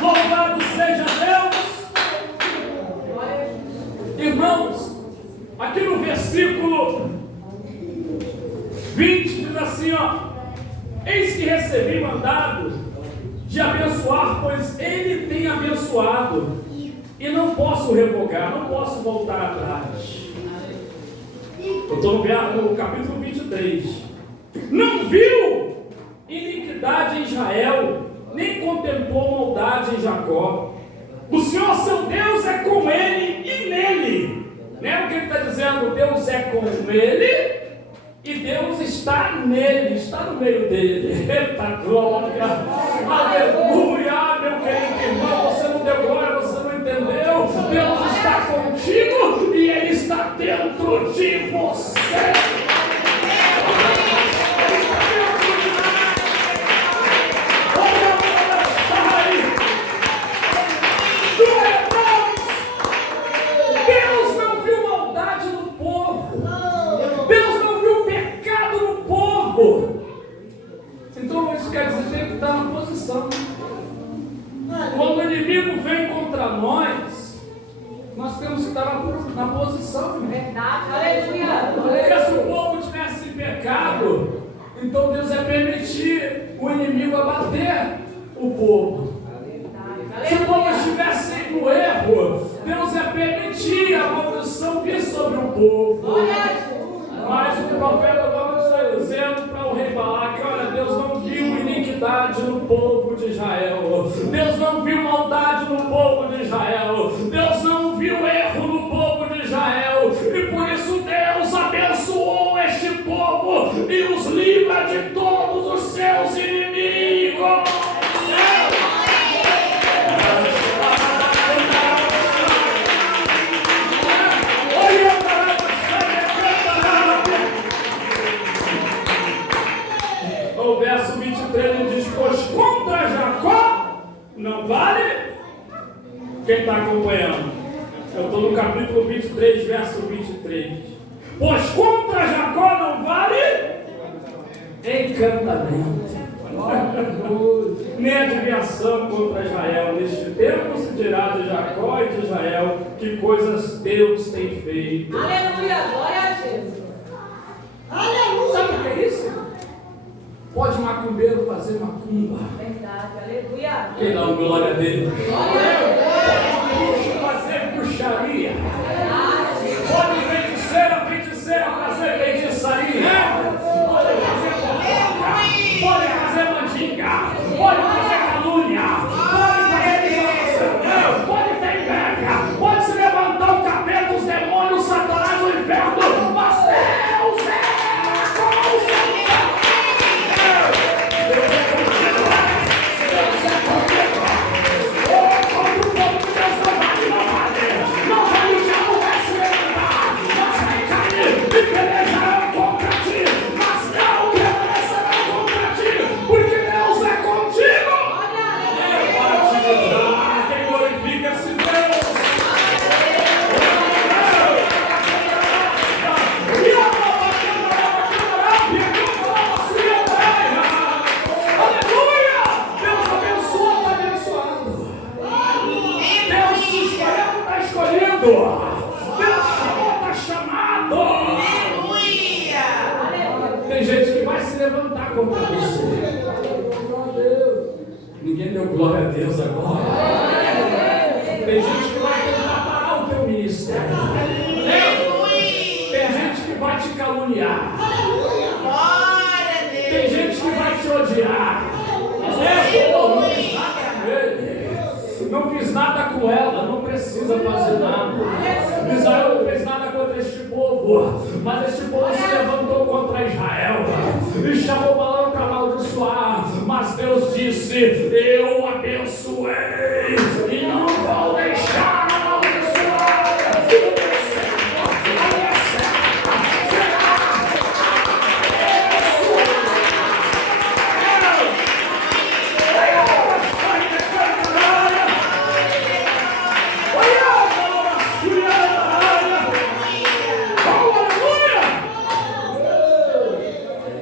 Louvado seja Deus! Irmãos, aqui no versículo 20 diz assim, ó: eis que recebi mandado de abençoar, pois ele tem abençoado, e não posso revogar, não posso voltar atrás. Eu estou no capítulo 23. Não viu iniquidade em Israel, nem contemplou maldade em Jacó. O Senhor seu Deus é com ele e nele. Lembra o que ele está dizendo? Deus é com ele e Deus está nele, está no meio dele. Eita glória! Aleluia, meu querido irmão. Você não deu glória, você não entendeu. Deus está contigo e ele está dentro de você. Então isso quer dizer que tem que estar na posição. Quando o inimigo vem contra nós temos que estar na posição. Verdade, aleluia. Porque se o povo tivesse em pecado, então Deus ia permitir o inimigo abater o povo. Se o povo estivesse no erro, Deus ia permitir a maldição vir sobre o povo. Mas o profeta agora está dizendo para o rei Balaque: olha, Deus não viu iniquidade no povo de Israel, Deus não viu maldade no povo de Israel, Deus não viu erro no povo de Israel, e por isso Deus abençoou este povo e os livra de todos os seus inimigos. O verso 23 diz: pois contra Jacó não vale. Quem está acompanhando? Eu estou no capítulo 23, verso 23. Pois contra Jacó não vale encantamento, nem adivinhação contra Israel. Neste tempo se dirá de Jacó e de Israel que coisas Deus tem feito. Aleluia, glória a Jesus. Aleluia. Sabe o que é isso? Pode macumbeiro fazer macumba. Verdade, aleluia. Quem dá uma glória a Deus? Glória a Deus. Pode fazer bruxaria. Pode feiticeira fazer feitiçaria. Pode fazer fofoca. Pode fazer mandinga. Pode fazer calúnia. Pode fazer difamação. Pode ter inveja. Pode se levantar o capeta, os demônios, Satanás, o inferno. Mas Deus é com o Senhor. Tem gente que vai se levantar contra você. Ninguém deu glória a Deus agora. Tem gente que vai tentar parar o teu ministério. Tem gente que vai te caluniar. Tem gente que vai te odiar. Não fiz nada com ela, não precisa fazer nada. Israel não fez nada contra este povo, mas este povo se levantou contra Israel e chamou Balaão para amaldiçoar. Mas Deus disse: disse: eu abençoei e não vou deixar de abençoar.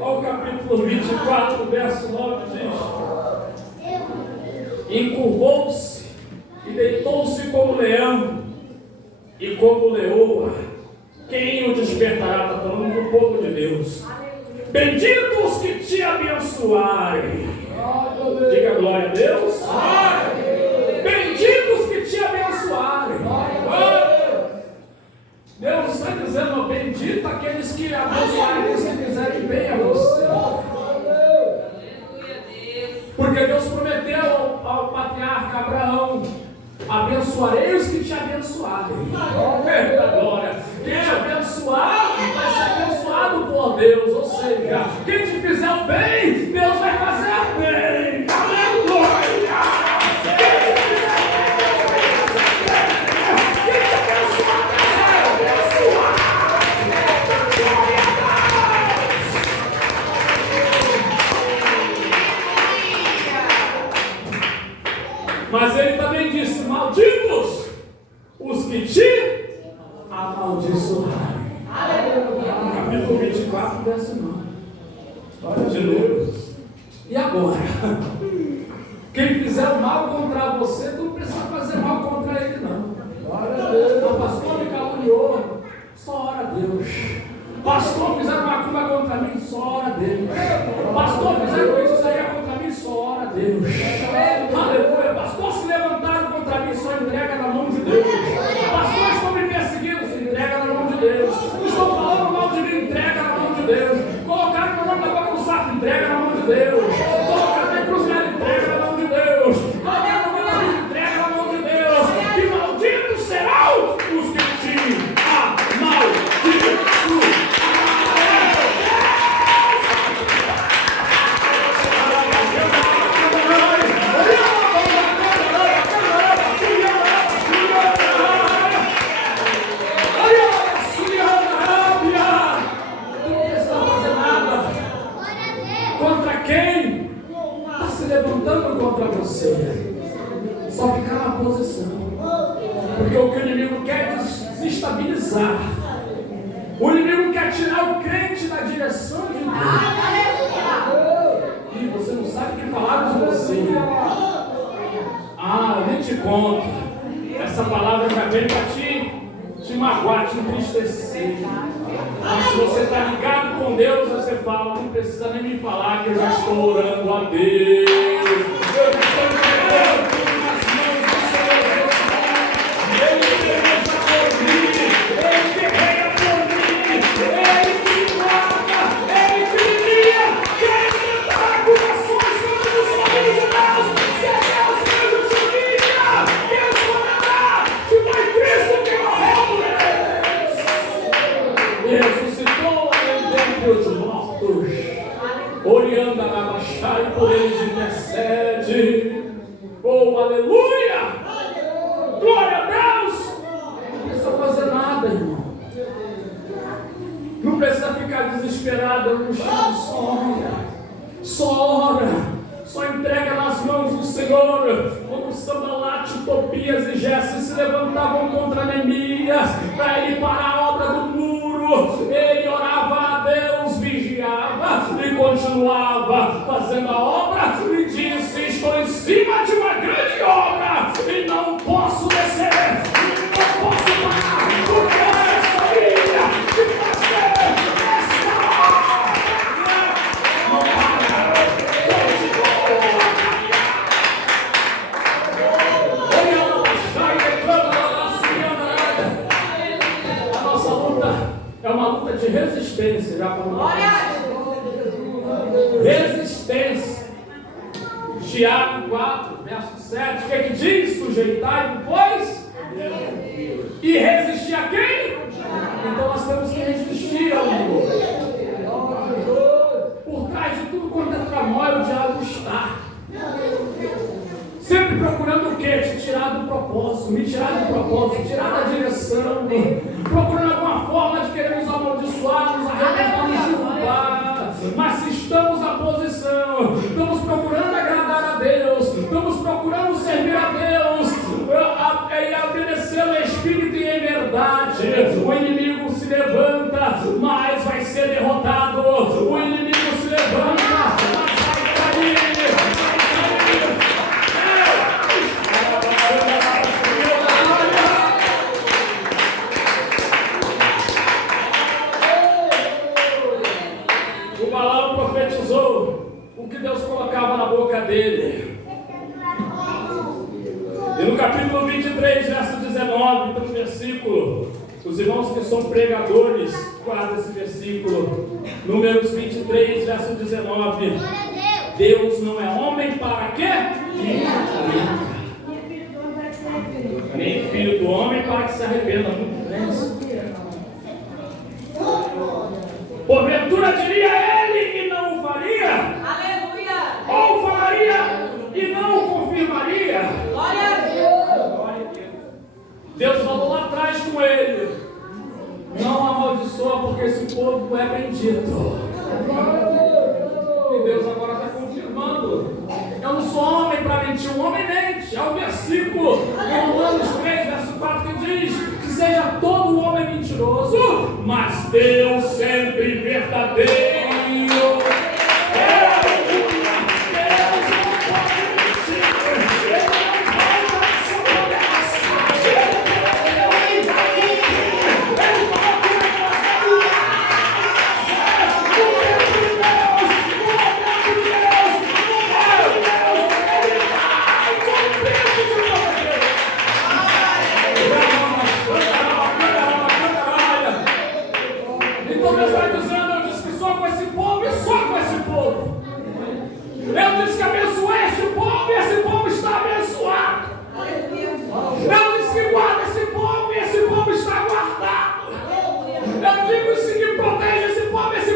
Olha o capítulo 24, verso 9 diz: encurvou-se e deitou-se como leão e como leoa. Quem o despertará? Está falando do povo de Deus. Benditos que te abençoarem. Diga glória a Deus. Benditos que te abençoarem. Deus está dizendo: bendito aqueles que abençoarem, que fizerem bem a você. Porque Deus prometeu ao patriarca Abraão: abençoarei os que te abençoarem. Eita glória! Quem te abençoar vai ser abençoado por Deus. Ou seja, quem te fizer o bem, Deus vai fazer o bem. Aleluia! Quem te fizer o bem, Deus vai fazer o bem. Quem te abençoar, Deus vai abençoar. Glória a Deus! Mas ele também disse: malditos os que te amaldiçoarem. Capítulo 24, verso 9. Olha de novo. E agora? Quem fizer o mal contra você, não precisa fazer mal contra ele, não. O pastor me caluniou, só ora a Deus. Pastor, fizeram macumba contra mim, só ora a Deus. Pastor, fizeram feitiçaria contra mim, só ora a Deus. Aleluia. Pastor, se levantaram contra mim, só entrega na mão de Deus. Pastor, estão me perseguindo, se entrega na mão de Deus. Estão falando mal de mim, entrega na mão de Deus. Colocaram meu nome na boca do sapo, entrega na mão de Deus. Colocaram na encruzilhada, entrega na mão de Deus. Colocaram no meu entrega na mão de Deus. E malditos serão os que te amaldiçoarem. Contra você, só ficar na posição, porque o que o inimigo quer é desestabilizar. O inimigo quer tirar o crente da direção de Deus. E você não sabe o que falaram de você. Eu nem te conto. Essa palavra já veio para te magoar, te entristecer. Mas se você está ligado com Deus, você fala: não precisa nem me falar que eu já estou orando a Deus. Eu já estou entregando nas mãos do Senhor Deus. Ele peleja por mim, Ele guerreia por mim, Ele que guarda, Ele que guia, quem me dá corações quando os olhos de Deus, se Deus me justifica, Deus morará, se foi Cristo que morreu por eles. Ressuscitou dentre os mortos, Orianda na Baixada, e por eles intercede. Oh, aleluia! Glória a Deus! Não precisa fazer nada, irmão. Não precisa ficar desesperado no chão, só ora, só entrega nas mãos do Senhor. Quando Sambalate, Tobias e Jesse se levantavam contra Neemias para ele parar a obra do muro, ele orava a Deus, vigiava e continuava fazendo a obra e disse: estou em cima de uma grande obra e não posso descer, não posso parar, porque essa ilha de fazer esta obra não para, continua a caminhar. A nossa luta é uma luta de resistência, já falou. Resistência. Tiago 4, verso 7, o que é que diz? Sujeitai-vos, pois, e resistir a quem? Então nós temos que resistir ao mundo. Por trás de tudo quanto é tramóia, o diabo está. Sempre procurando o quê? Te tirar do propósito, me tirar do propósito, tirar da direção, procurando alguma forma de querer nos amaldiçoar, nos arrebentar, nos derrubar. Mas se estamos na posição, estamos procurando agradar a Deus, estamos procurando servir a Deus, e obedecer ao Espírito e em verdade, o inimigo se levanta, mas vai ser derrotado. O inimigo se levanta, mas vai cair. O Balaão profetizou o que Deus colocava na boca dele. E no capítulo 23, verso 19, tem um versículo. Os irmãos que são pregadores, guardem esse versículo. Números 23, verso 19. Deus não é homem para quê? Nem filho do homem para que se arrependa. Muito bem. Porventura diria ele e não o faria? Aleluia. Ou falaria e não o confirmaria? Glória a Deus. Deus falou lá atrás com ele: não amaldiçoa, porque esse povo é bendito. E Deus agora está confirmando. Eu não sou homem para mentir, um homem mente. É o versículo em Romanos 3, verso 4, que diz que seja todo homem mentiroso, mas Deus sempre verdadeiro. Então Deus vai dizendo: eu disse que só com esse povo e só com esse povo. Eu disse que abençoei esse povo e esse povo está abençoado. Eu disse que guarda esse povo e esse povo está guardado. Eu digo isso que protege esse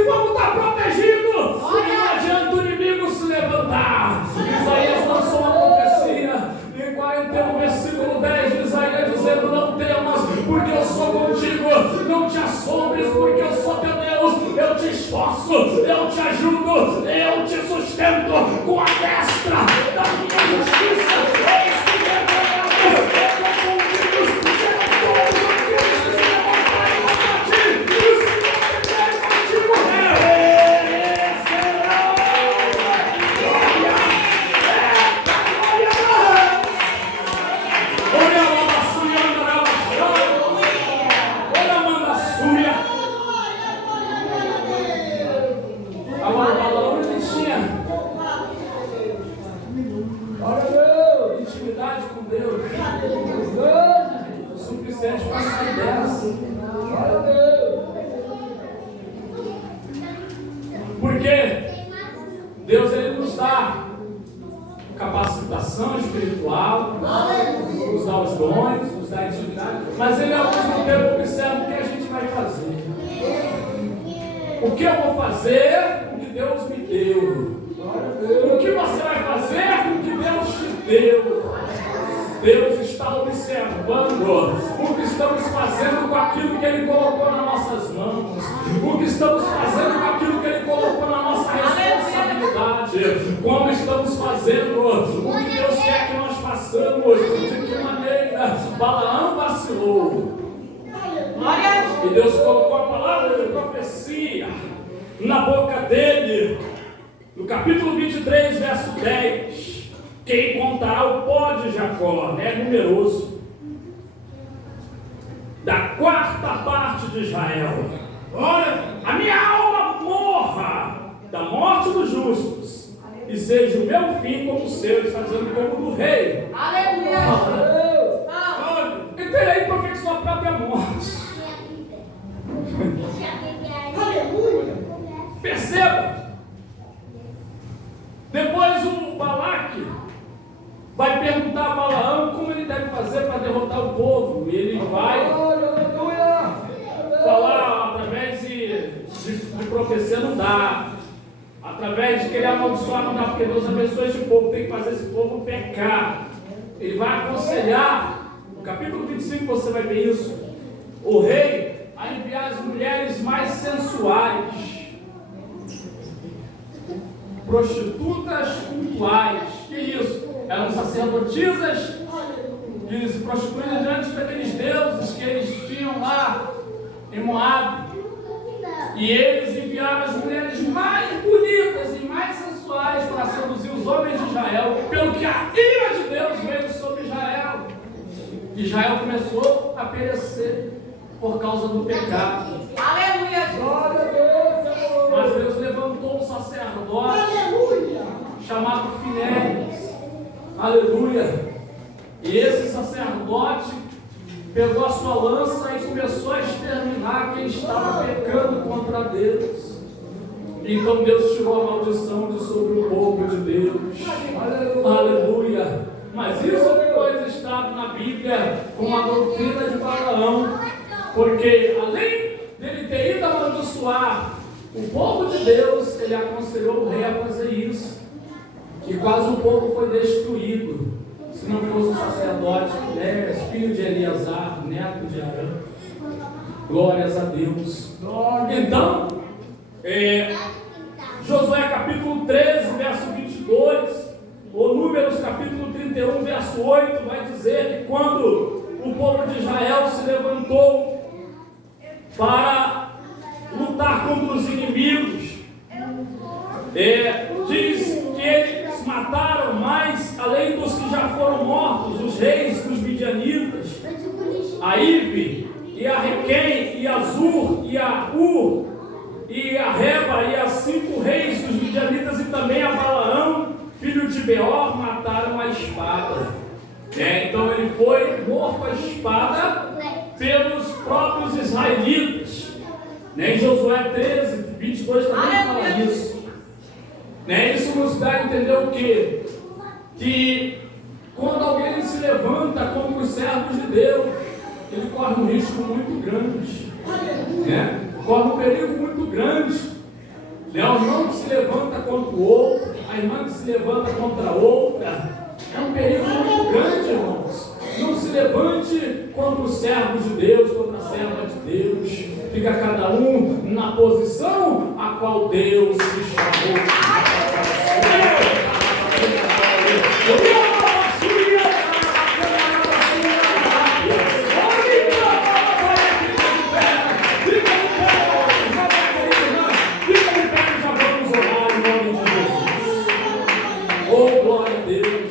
povo está protegido. E não adianta o inimigo se levantar. Isaías lançou uma profecia em 41, versículo 10 de Isaías, dizendo: não temas, porque eu sou contigo. Não te assombres, porque eu sou teu Deus. Eu te esforço, eu te ajudo, eu te sustento com a destra da minha justiça. Eis que vergonhoso, confundidos serão todos aqueles que se levantarem contra ti, e os que contenderem contigo perecerão. Glória! Eita glória! Olha a maçuia, olha a mandaçuia. Agora o Balaão ele tinha intimidade com Deus o suficiente para sair dessa. Porque Deus ele nos dá capacitação espiritual, nos dá os dons, nos dá a intimidade, mas ele ao mesmo tempo observa o que a gente vai fazer. O que eu vou fazer com o que Deus me deu? O que você vai fazer com o que Deus te deu? Deus está observando o que estamos fazendo com aquilo que Ele colocou nas nossas mãos, o que estamos fazendo com aquilo que Ele colocou na nossa responsabilidade, como estamos fazendo o que Deus quer que nós façamos, de que maneira. Balaão vacilou. E Deus colocou a palavra de profecia na boca dele. No capítulo 23, verso 10. Quem contará o pó de Jacó? É numeroso. Da quarta parte de Israel. Olha, a minha alma morra da morte dos justos, e seja o meu fim como o seu. Ele está dizendo como do rei. Aleluia. Então ele aí profetizou a própria morte. Perceba. Depois o Balaque vai perguntar a Balaão como ele deve fazer para derrotar o povo. E ele vai falar através de profecia, não dá. Através de querer amaldiçoar, não dá, porque Deus abençoa este povo. Tem que fazer esse povo pecar. 5 você vai ver isso. O rei a enviar as mulheres mais sensuais, prostitutas cultuais. Que isso? Eram sacerdotisas que se prostituíam diante daqueles deuses que eles tinham lá em Moab. E eles enviaram as mulheres mais bonitas e mais sensuais para seduzir os homens de Israel, pelo que a ira de Deus veio sobre Israel. Israel começou a perecer por causa do pecado. Aleluia. Glória a Deus. Mas Deus levantou um sacerdote Aleluia. chamado Finéias. Aleluia. E esse sacerdote pegou a sua lança e começou a exterminar quem estava pecando contra Deus. Então Deus tirou a maldição de sobre o povo de Deus. Aleluia. Mas isso ficou registrado na Bíblia como a doutrina de Balaão, porque além dele ter ido amaldiçoar o povo de Deus, ele aconselhou o rei a fazer isso, e quase o povo foi destruído, se não fosse o sacerdote, filho de Eleazar, neto de Arão. Glórias a Deus. Então, Josué capítulo 13, verso 22, ou Números capítulo 31, verso 8, vai dizer que quando o povo de Israel se levantou para lutar contra os inimigos, diz que eles mataram mais, além dos que já foram mortos, os reis dos midianitas, a Ive, e a Requém, e a Zur, e a Ur, e a Reba, e a 5 reis dos midianitas, e também a Balaão, filho de Beor, mataram a espada. Então ele foi morto à espada pelos próprios israelitas. Em Josué 13, 22 também fala isso. Isso nos dá a entender o quê? Que quando alguém se levanta contra os servos de Deus, ele corre um risco muito grande. Corre um perigo muito grande. O irmão que se levanta contra o outro, a irmã que se levanta contra a outra, é um perigo muito grande, irmãos. Não se levante contra os servos de Deus, contra a serva de Deus. Fica cada um na posição a qual Deus se chamou. Oh, glória a Deus.